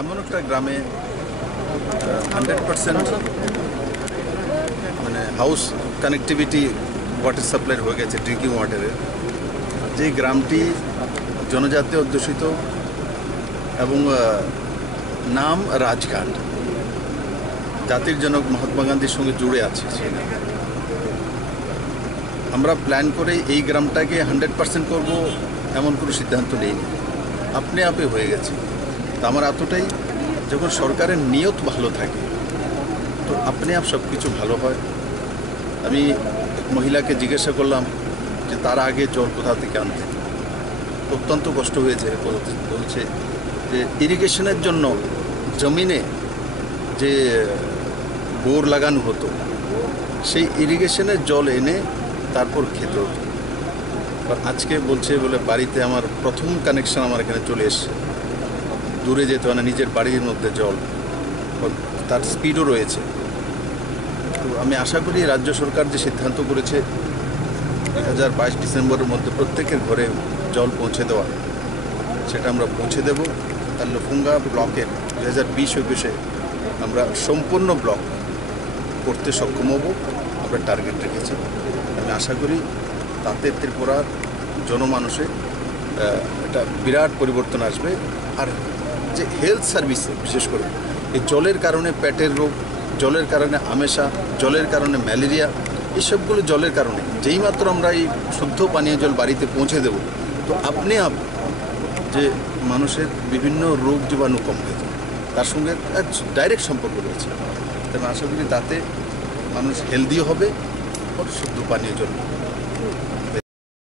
এমন একটা গ্রামে 100% মানে হাউস কানেক্টিভিটি ওয়াটার সাপ্লাই হয়ে গেছে ড্রিঙ্কিং ওয়াটারের, যে গ্রামটি জনজাতি অধ্যুষিত এবং নাম রাজঘাট, জাতির জনক মহাত্মা গান্ধীর সঙ্গে জুড়ে আছে। আমরা প্ল্যান করে এই গ্রামটাকে 100% করব এমন কোনো সিদ্ধান্ত নেইনি, আপনি আপে হয়ে গেছে। তো আমার এতটাই, যখন সরকারের নিয়ত ভালো থাকে তো আপনি আপ সব কিছু ভালো হয়। আমি মহিলাকে জিজ্ঞাসা করলাম যে তার আগে জল কোথা থেকে আনতে, অত্যন্ত কষ্ট হয়েছে। বলছে যে ইরিগেশনের জন্য জমিনে যে বোর লাগানো হতো, সেই ইরিগেশনের জল এনে তারপর খেতে হতো। আর আজকে বলছে বলে বাড়িতে আমার প্রথম কানেকশন আমার এখানে চলে এসছে, দূরে যেতে হয় না, নিজের বাড়ির মধ্যে জল, তার স্পিডও রয়েছে। তো আমি আশা করি রাজ্য সরকার যে সিদ্ধান্ত করেছে 2022 ডিসেম্বরের মধ্যে প্রত্যেকের ঘরে জল পৌঁছে দেওয়া, সেটা আমরা পৌঁছে দেব। তার লফুঙ্গা ব্লকের 2020-21 আমরা সম্পূর্ণ ব্লক করতে সক্ষম হব, আমরা টার্গেট রেখেছি। আমি আশা করি তাতে ত্রিপুরার জনমানসে একটা বিরাট পরিবর্তন আসবে। আর যে হেলথ সার্ভিসে বিশেষ করে এই জলের কারণে পেটের রোগ, জলের কারণে আমেশা, জলের কারণে ম্যালেরিয়া, এসবগুলো জলের কারণে। যেই মাত্র আমরা এই শুদ্ধ পানীয় জল বাড়িতে পৌঁছে দেব, তো আপনি যে মানুষের বিভিন্ন রোগ জীবাণু কম হয়ে যাবে, তার সঙ্গে ডাইরেক্ট সম্পর্ক রয়েছে। তাই আশা করি তাতে মানুষ হেলদিও হবে আর শুদ্ধ পানীয় জল